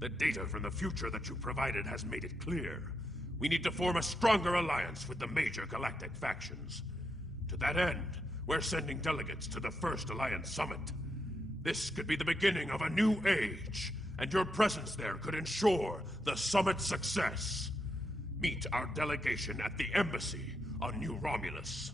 The data from the future that you provided has made it clear. We need to form a stronger alliance with the major galactic factions. To that end, we're sending delegates to the first Alliance Summit. This could be the beginning of a new age, and your presence there could ensure the summit's success. Meet our delegation at the embassy on New Romulus.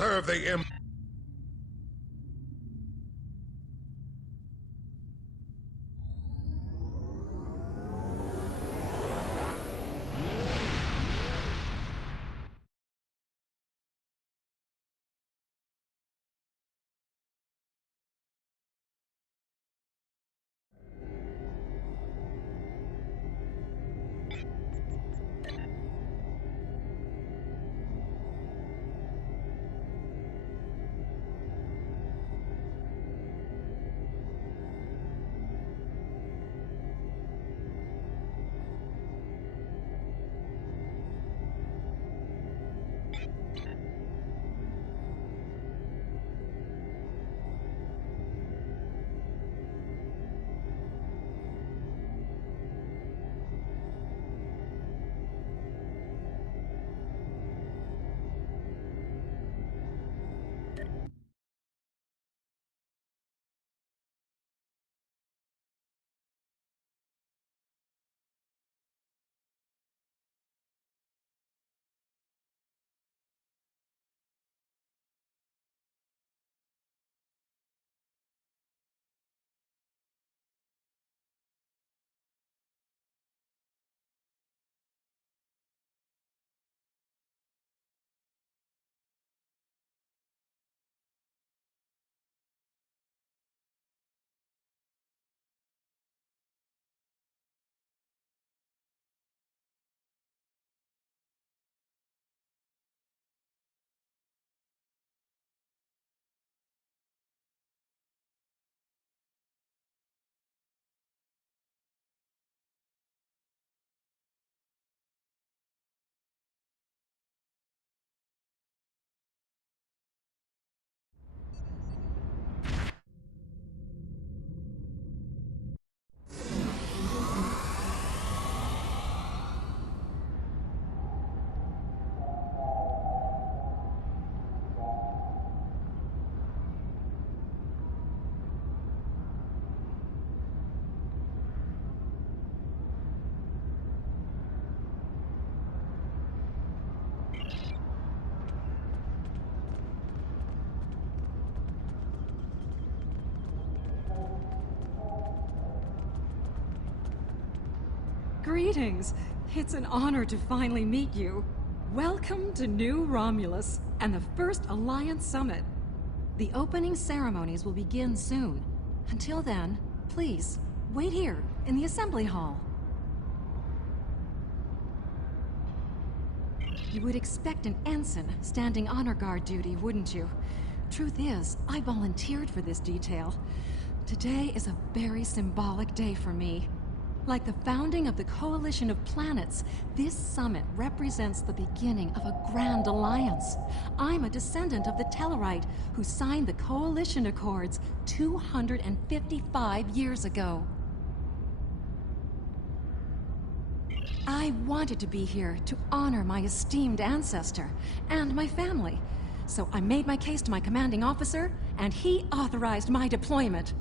Serve the Greetings! It's an honor to finally meet you. Welcome to New Romulus and the first Alliance Summit. The opening ceremonies will begin soon. Until then, please, wait here in the assembly hall. You would expect an ensign standing honor guard duty, wouldn't you? Truth is, I volunteered for this detail. Today is a very symbolic day for me. Like the founding of the Coalition of Planets, this summit represents the beginning of a grand alliance. I'm a descendant of the Tellarite who signed the Coalition Accords 255 years ago. I wanted to be here to honor my esteemed ancestor and my family. So I made my case to my commanding officer, and he authorized my deployment.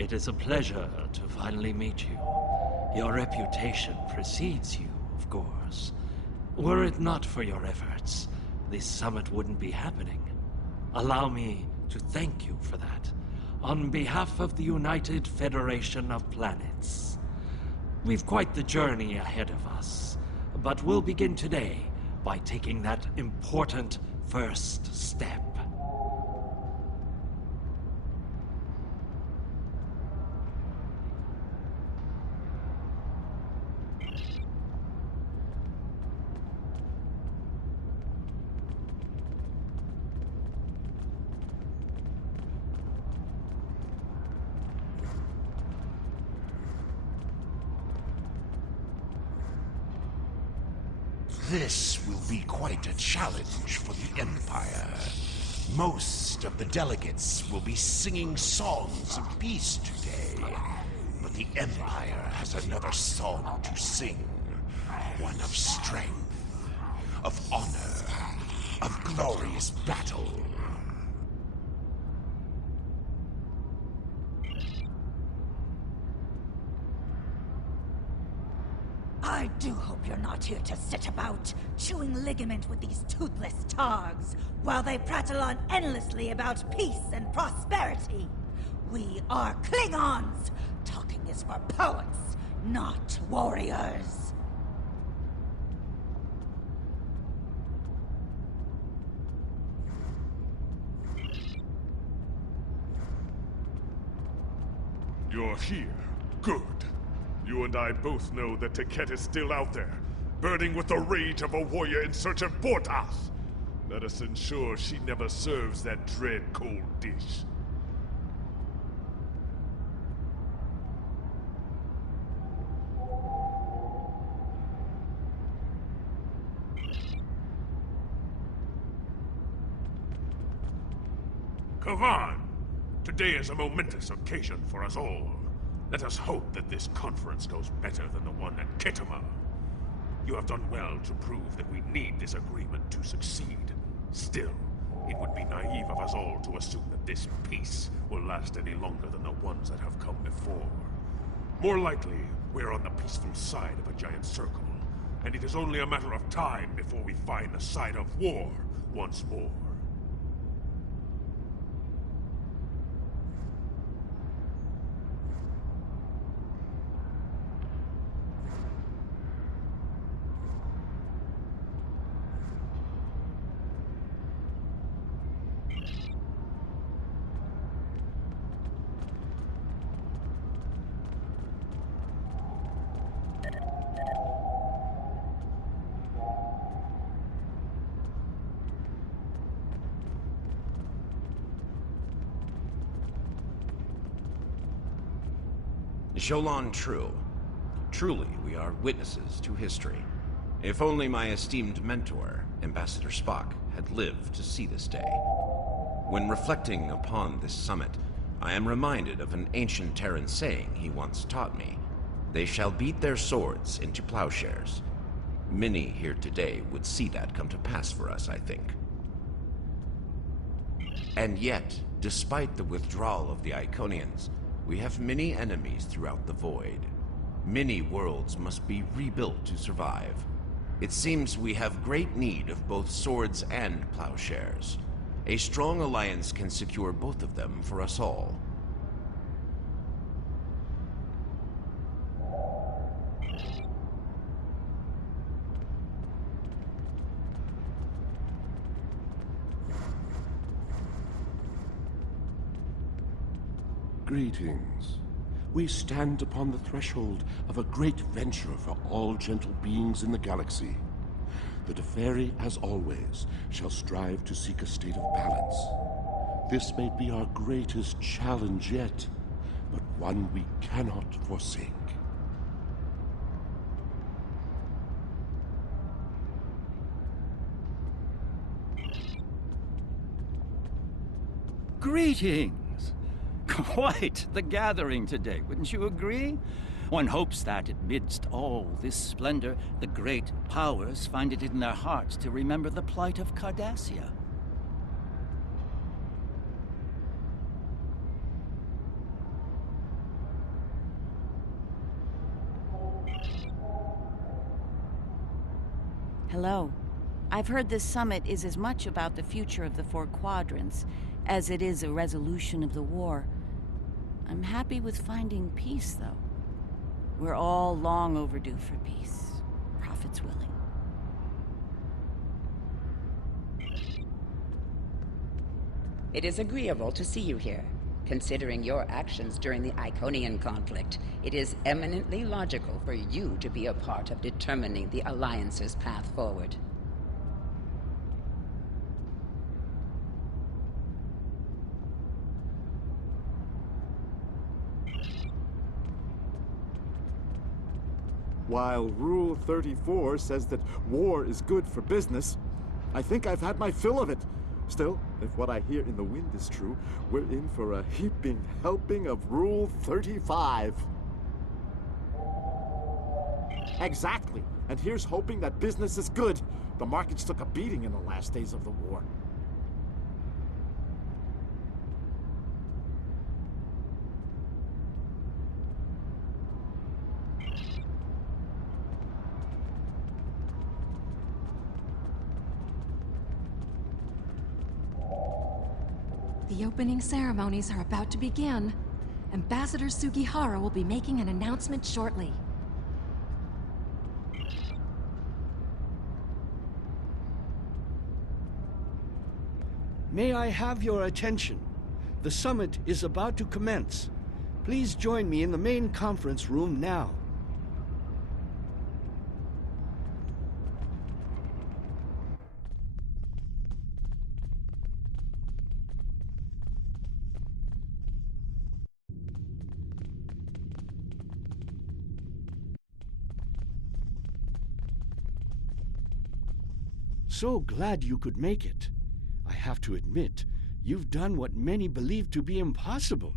It is a pleasure to finally meet you. Your reputation precedes you, of course. Were it not for your efforts, this summit wouldn't be happening. Allow me to thank you for that. on behalf of the United Federation of Planets. We've quite the journey ahead of us, but we'll begin today by taking that important first step. This will be quite a challenge for the Empire. Most of the delegates will be singing songs of peace today, but the Empire has another song to sing. One of strength, of honor, of glorious battle. I do hope you're not here to sit about, chewing ligament with these toothless targs, while they prattle on endlessly about peace and prosperity. We are Klingons! Talking is for poets, not warriors. You're here. Good. You and I both know that Taket is still out there, burning with the rage of a warrior in search of Bortas. Let us ensure she never serves that dread cold dish. Kavan! Today is a momentous occasion for us all. Let us hope that this conference goes better than the one at Ketama. You have done well to prove that we need this agreement to succeed. Still, it would be naive of us all to assume that this peace will last any longer than the ones that have come before. More likely, we're on the peaceful side of a giant circle, and it is only a matter of time before we find the side of war once more. Jolan True. Truly, we are witnesses to history. If only my esteemed mentor, Ambassador Spock, had lived to see this day. When reflecting upon this summit, I am reminded of an ancient Terran saying he once taught me. They shall beat their swords into plowshares. Many here today would see that come to pass for us, I think. And yet, despite the withdrawal of the Iconians, we have many enemies throughout the void. Many worlds must be rebuilt to survive. It seems we have great need of both swords and plowshares. A strong alliance can secure both of them for us all. Greetings. We stand upon the threshold of a great venture for all gentle beings in the galaxy. The Teferi, as always, shall strive to seek a state of balance. This may be our greatest challenge yet, but one we cannot forsake. Greetings! Quite the gathering today, wouldn't you agree? One hopes that, amidst all this splendor, the great powers find it in their hearts to remember the plight of Cardassia. Hello. I've heard this summit is as much about the future of the Four Quadrants as it is a resolution of the war. I'm happy with finding peace, though. We're all long overdue for peace, prophets willing. It is agreeable to see you here. Considering your actions during the Iconian conflict, it is eminently logical for you to be a part of determining the Alliance's path forward. While Rule 34 says that war is good for business, I think I've had my fill of it. Still, if what I hear in the wind is true, we're in for a heaping helping of Rule 35. Exactly. And here's hoping that business is good. The markets took a beating in the last days of the war. The opening ceremonies are about to begin. Ambassador Sugihara will be making an announcement shortly. May I have your attention? The summit is about to commence. Please join me in the main conference room now. So glad you could make it. I have to admit, you've done what many believe to be impossible,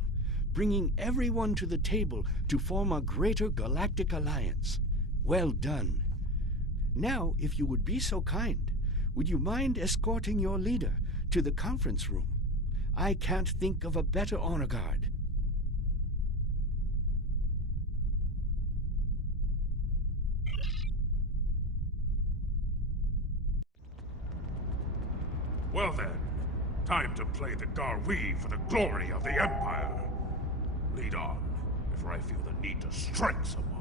bringing everyone to the table to form a greater galactic alliance. Well done. Now, if you would be so kind, would you mind escorting your leader to the conference room? I can't think of a better honor guard. Well then, time to play the Garwi for the glory of the Empire. Lead on, before I feel the need to strike someone.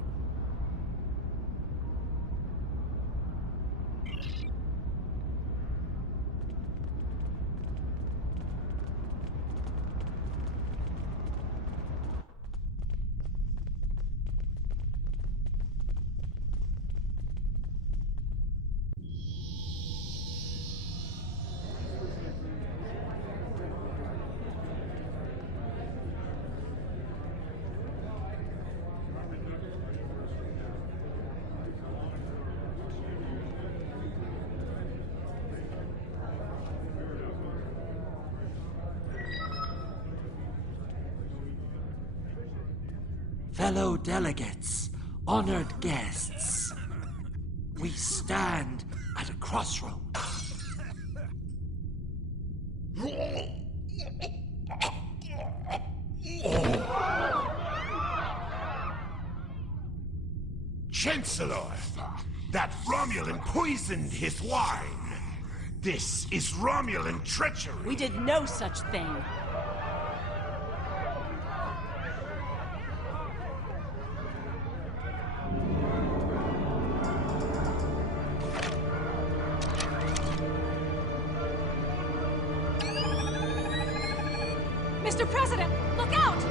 Fellow delegates, honored guests, we stand at a crossroads. Chancellor, that Romulan poisoned his wine. This is Romulan treachery. We did no such thing. Mr. President, look out!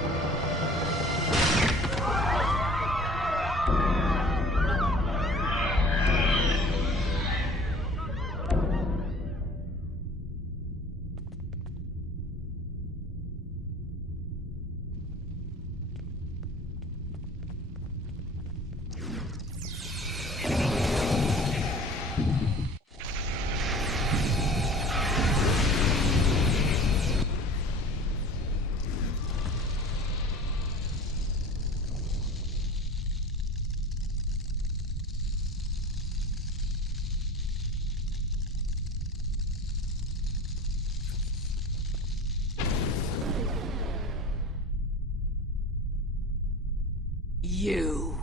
You.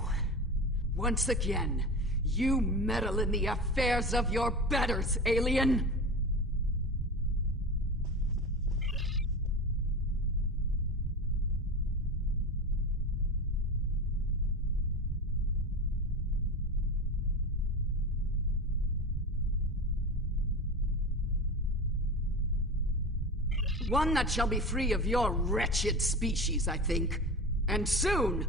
Once again, you meddle in the affairs of your betters, alien! One that shall be free of your wretched species, I think. And soon!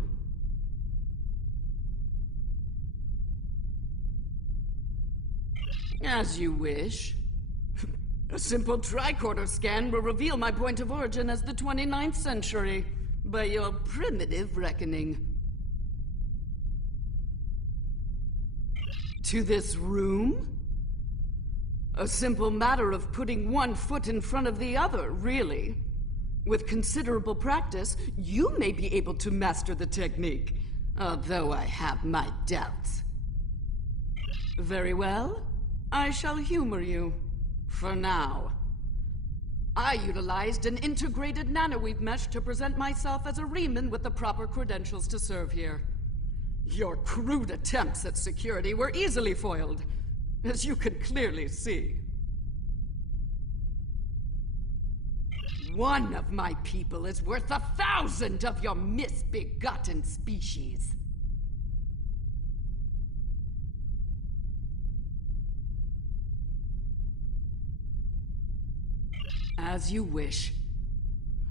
As you wish. A simple tricorder scan will reveal my point of origin as the 29th century, by your primitive reckoning. To this room? A simple matter of putting one foot in front of the other, really. With considerable practice, you may be able to master the technique, although I have my doubts. Very well. I shall humor you. For now. I utilized an integrated nanoweave mesh to present myself as a Riemann with the proper credentials to serve here. Your crude attempts at security were easily foiled, as you can clearly see. One of my people is worth 1,000 of your misbegotten species. As you wish.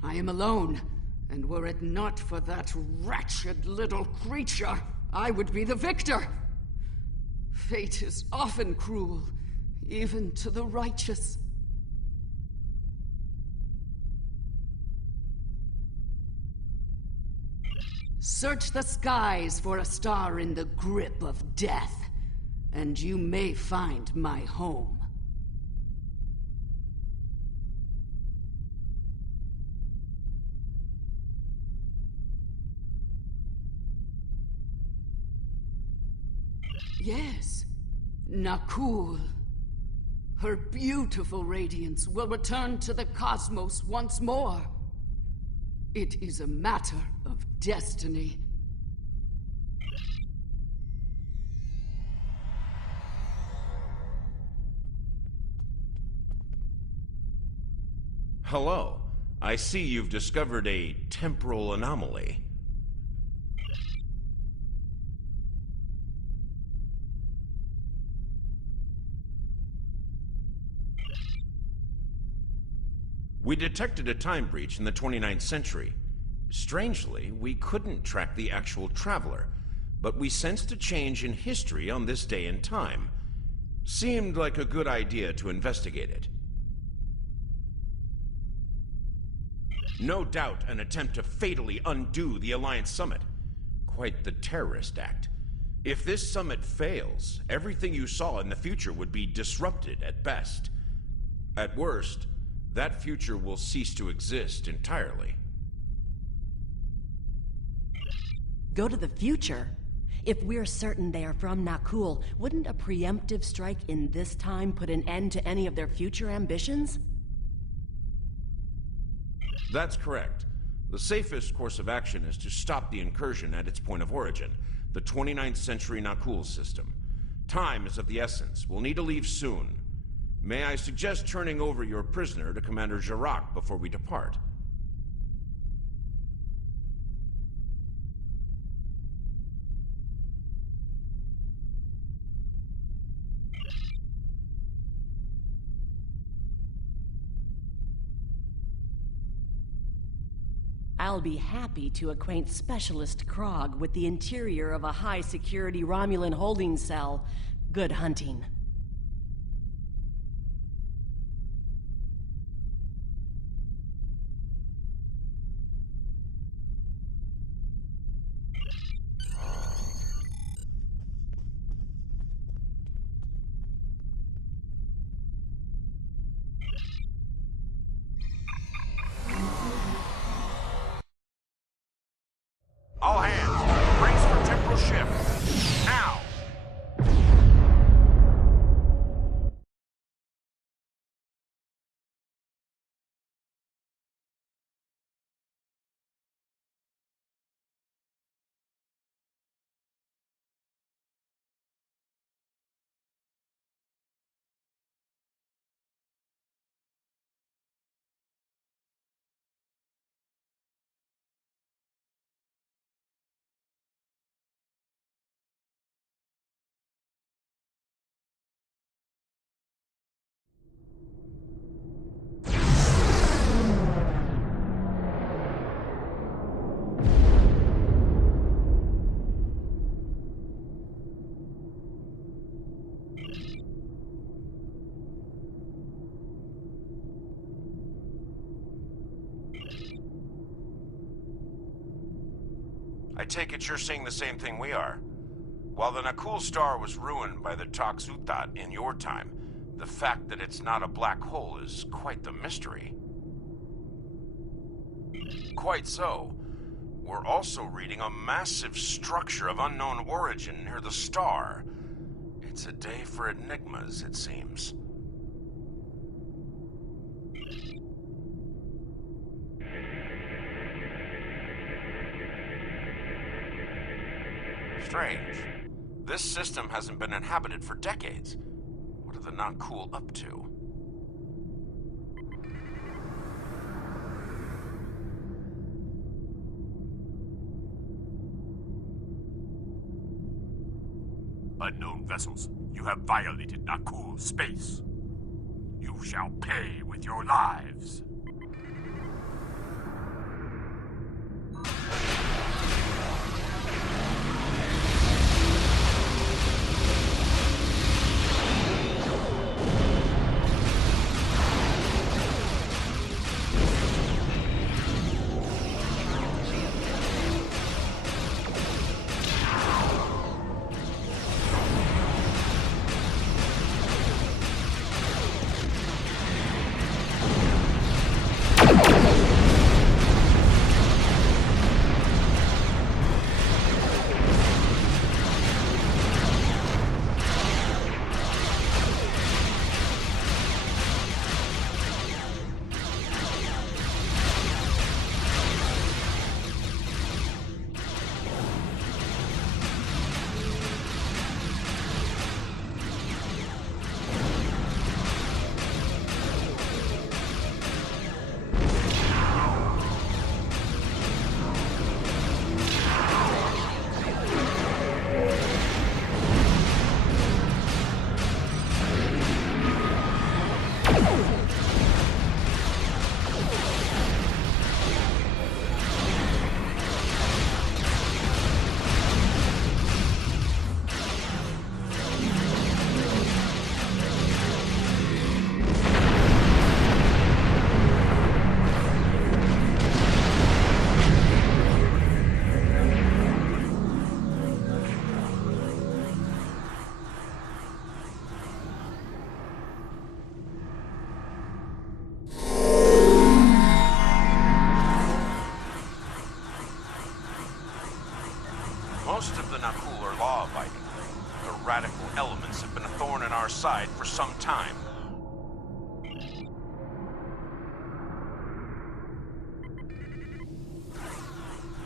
I am alone, and were it not for that wretched little creature, I would be the victor. Fate is often cruel, even to the righteous. Search the skies for a star in the grip of death, and you may find my home. Yes, Nakul. Her beautiful radiance will return to the cosmos once more. It is a matter of destiny. Hello. I see you've discovered a temporal anomaly. We detected a time breach in the 29th century. Strangely, we couldn't track the actual traveler, but we sensed a change in history on this day and time. Seemed like a good idea to investigate it. No doubt an attempt to fatally undo the Alliance Summit. Quite the terrorist act. If this summit fails, everything you saw in the future would be disrupted at best. At worst, that future will cease to exist entirely. Go to the future? If we're certain they are from Nakul, wouldn't a preemptive strike in this time put an end to any of their future ambitions? That's correct. The safest course of action is to stop the incursion at its point of origin, the 29th century Nakul system. Time is of the essence. We'll need to leave soon. May I suggest turning over your prisoner to Commander Jirac before we depart? I'll be happy to acquaint Specialist Krog with the interior of a high-security Romulan holding cell. Good hunting. All hands, brace for temporal shift. Now! take it you're seeing the same thing we are. While the Nakul star was ruined by the Toxutat in your time, the fact that it's not a black hole is quite the mystery. Quite so. We're also reading a massive structure of unknown origin near the star. It's a day for enigmas, it seems. Strange. This system hasn't been inhabited for decades. What are the Nakul up to? Unknown vessels, you have violated Nakul space. You shall pay with your lives. Most of the Nakul are law-abiding. The radical elements have been a thorn in our side for some time.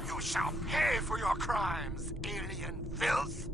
You shall pay for your crimes, alien filth!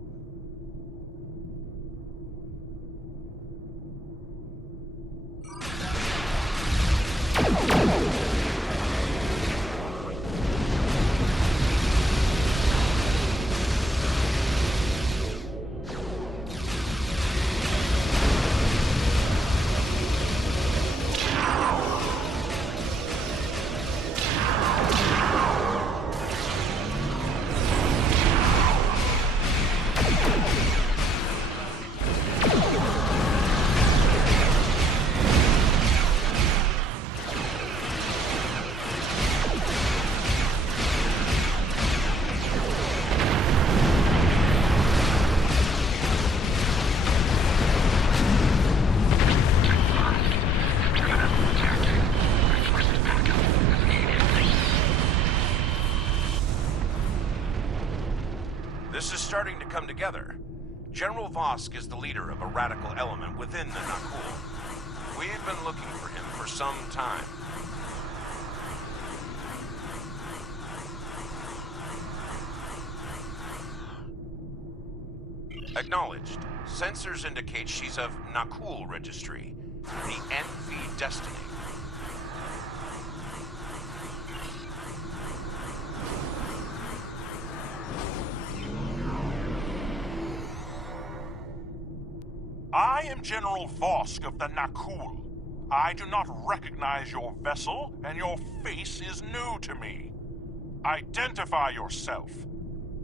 This is starting to come together. General Vosk is the leader of a radical element within the Nakul. We've been looking for him for some time. Acknowledged. Sensors indicate she's of Nakul registry, the Envy Destiny. I am General Vosk of the Nakul. I do not recognize your vessel, and your face is new to me. Identify yourself,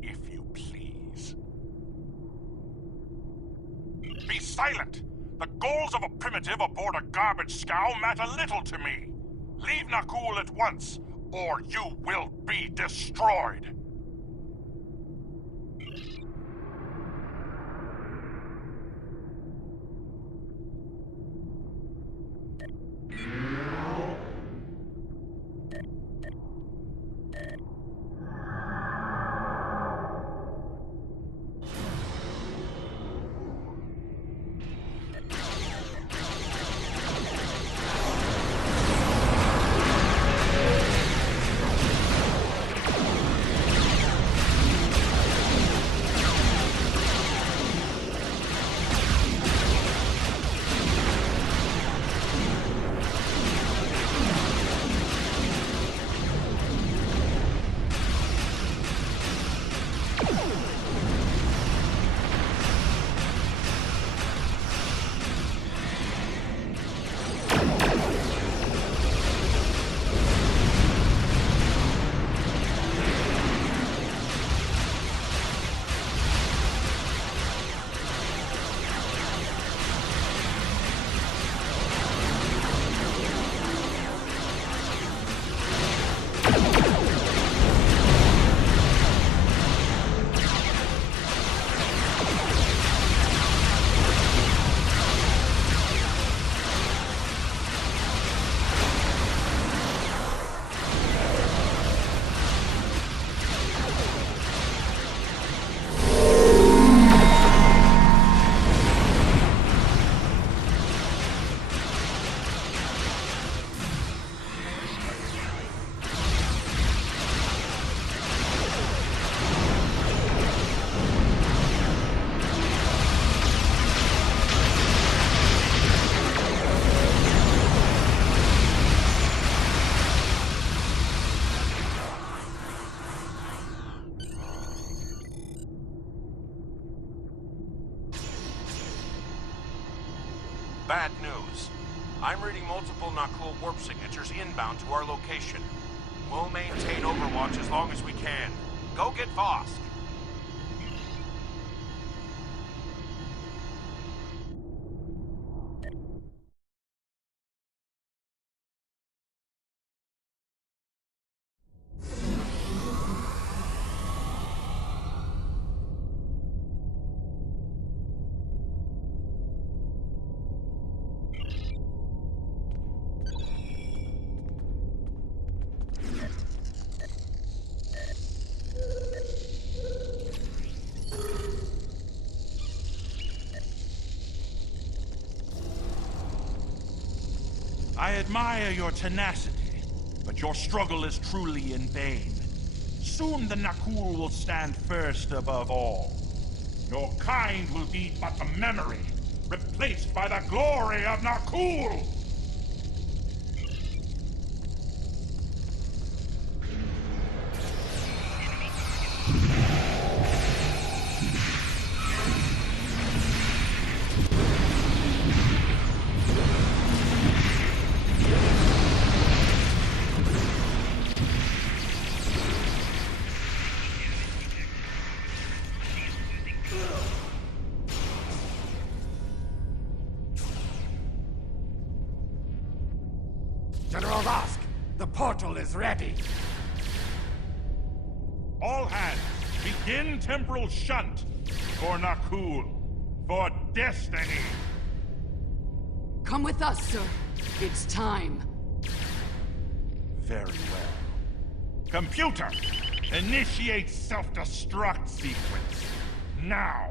if you please. Be silent! The goals of a primitive aboard a garbage scow matter little to me. Leave Nakul at once, or you will be destroyed. I'm reading multiple Nakul warp signatures inbound to our location. We'll maintain Overwatch as long as we can. Go get Vosk. I admire your tenacity, but your struggle is truly in vain. Soon the Nakul will stand first above all. Your kind will be but a memory, replaced by the glory of Nakul! General Vosk, the portal is ready. All hands, begin temporal shunt for Nakul, for destiny. Come with us, sir. It's time. Very well. Computer, initiate self-destruct sequence. Now.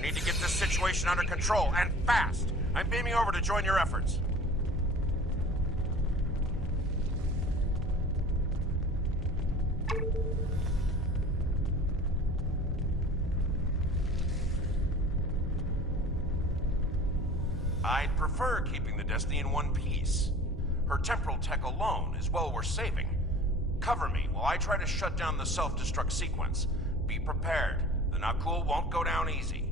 Need to get this situation under control, and fast! I'm beaming over to join your efforts. I'd prefer keeping the Destiny in one piece. Her temporal tech alone is well worth saving. Cover me while I try to shut down the self-destruct sequence. Be prepared. The Nakul won't go down easy.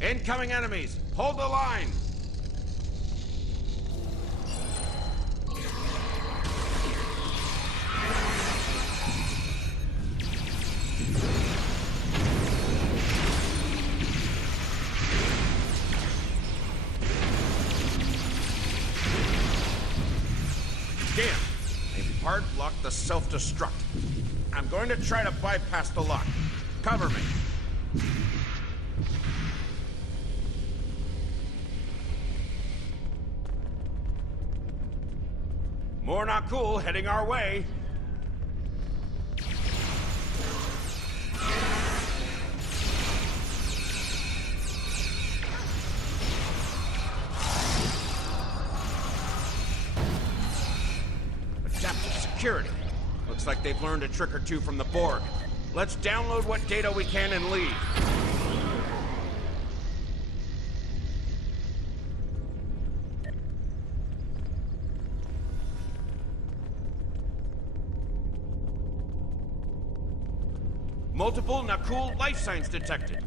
Incoming enemies! Hold the line! Damn! They've hard blocked the self-destruct. I'm going to try to bypass the lock. Cover me. More Nakul heading our way. Adaptive security. Looks like they've learned a trick or two from the Borg. Let's download what data we can and leave. Multiple Nakul life signs detected.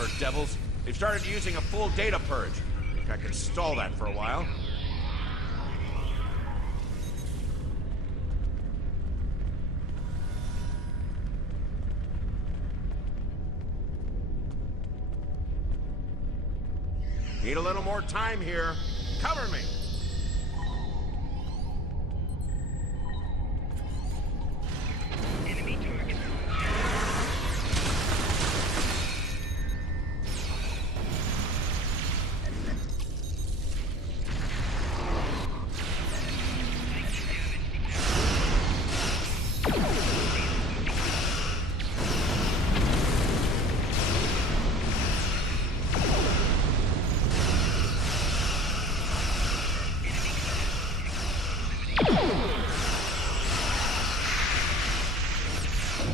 hurt devils. They've started using a full data purge. Think I could stall that for a while. Need a little more time here. Cover me!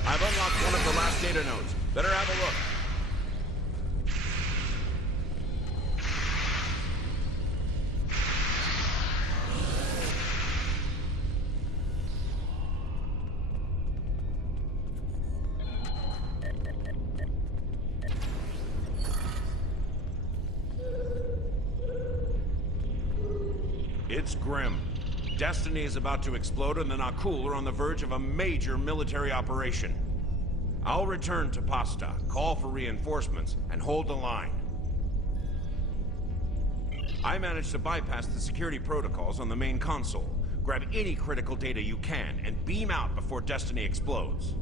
I've unlocked one of the last data nodes. Better have a look. It's grim. Destiny is about to explode and the Nakul are on the verge of a major military operation. I'll return to Pasta, call for reinforcements, and hold the line. I managed to bypass the security protocols on the main console. Grab any critical data you can, and beam out before Destiny explodes.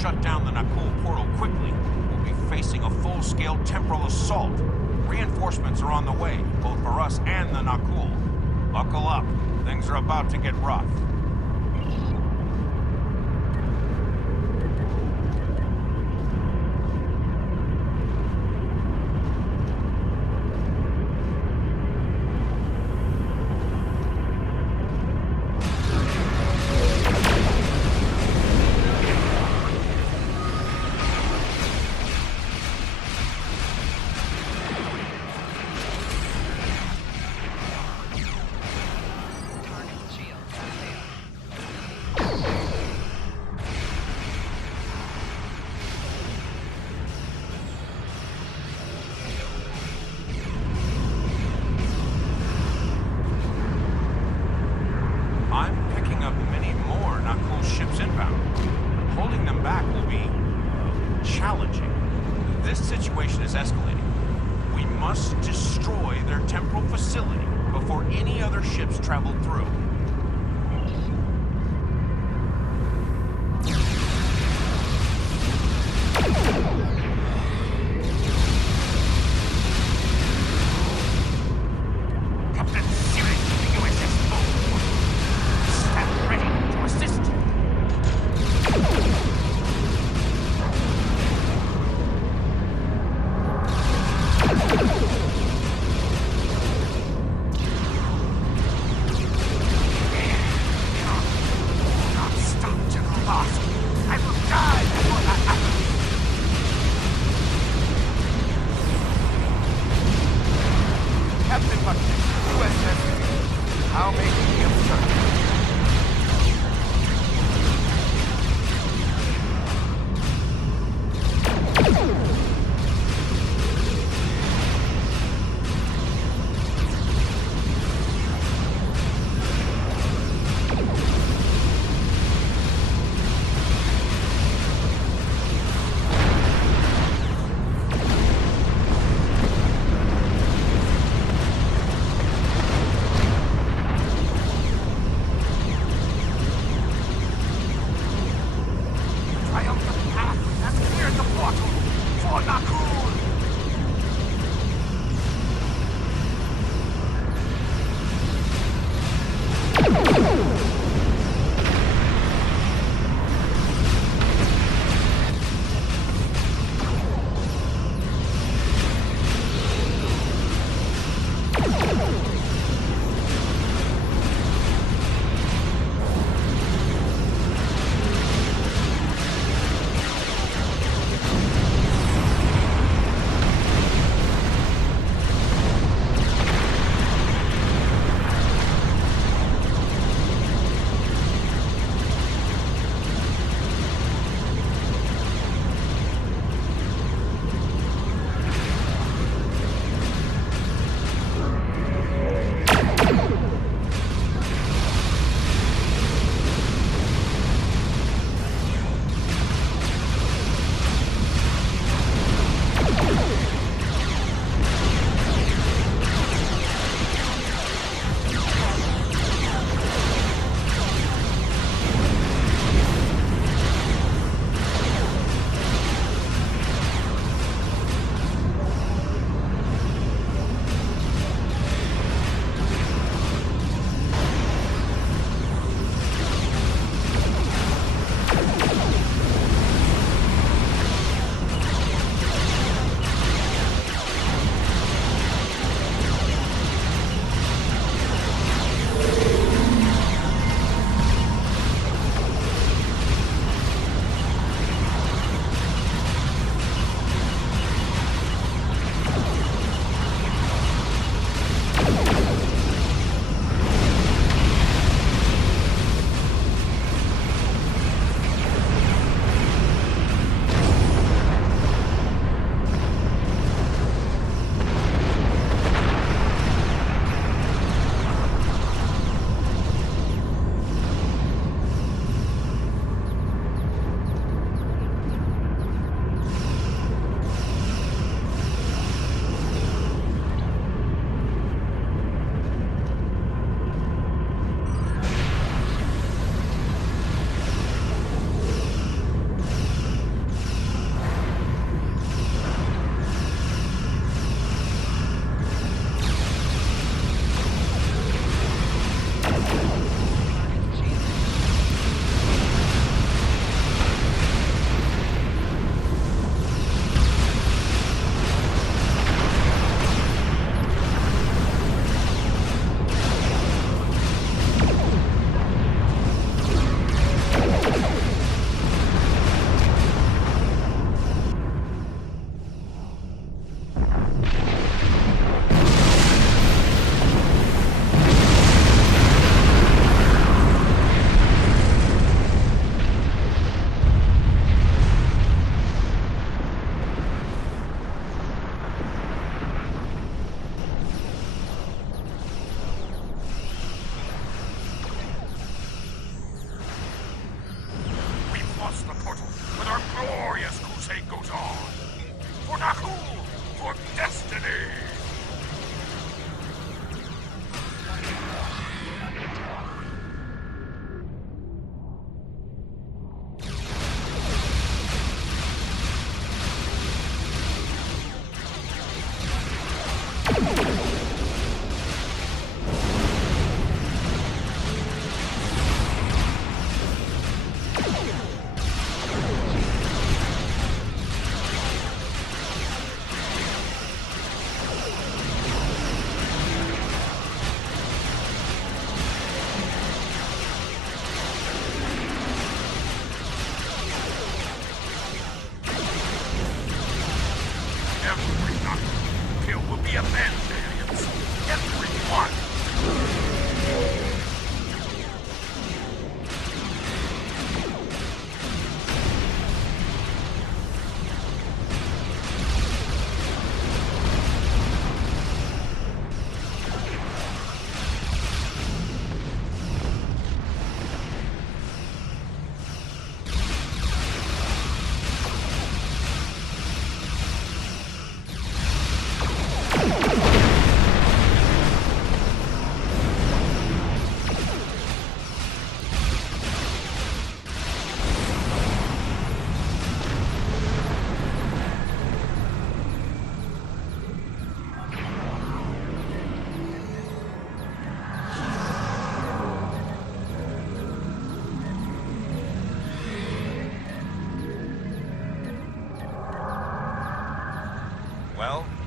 Shut down the Nakul portal quickly, we'll be facing a full-scale temporal assault. Reinforcements are on the way, both for us and the Nakul. Buckle up. Things are about to get rough. now making the absurd.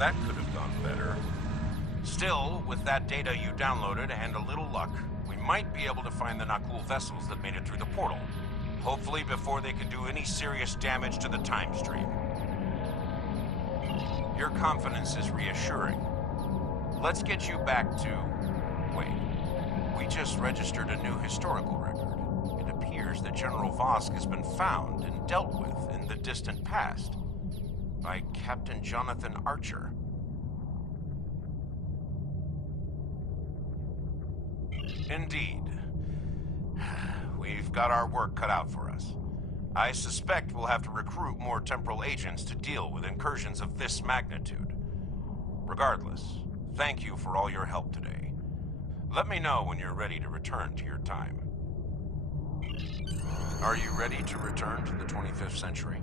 That could have gone better. Still, with that data you downloaded and a little luck, we might be able to find the Nakul vessels that made it through the portal. Hopefully before they can do any serious damage to the time stream. Your confidence is reassuring. Let's get you back to... Wait. We just registered a new historical record. It appears that General Vosk has been found and dealt with in the distant past by Captain Jonathan Archer. Indeed. We've got our work cut out for us. I suspect we'll have to recruit more temporal agents to deal with incursions of this magnitude. Regardless, thank you for all your help today. Let me know when you're ready to return to your time. Are you ready to return to the 25th century?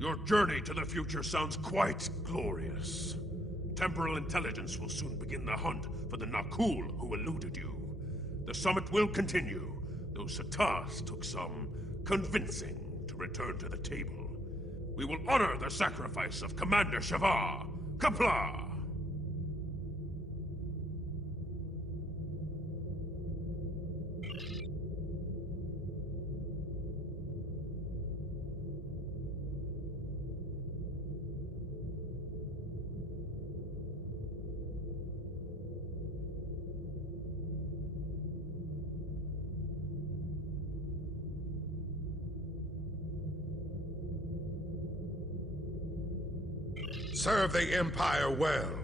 Your journey to the future sounds quite glorious. Temporal intelligence will soon begin the hunt for the Nakul who eluded you. The summit will continue, though Satas took some convincing to return to the table. We will honor the sacrifice of Commander Shavar. Kapla! Serve the Empire well.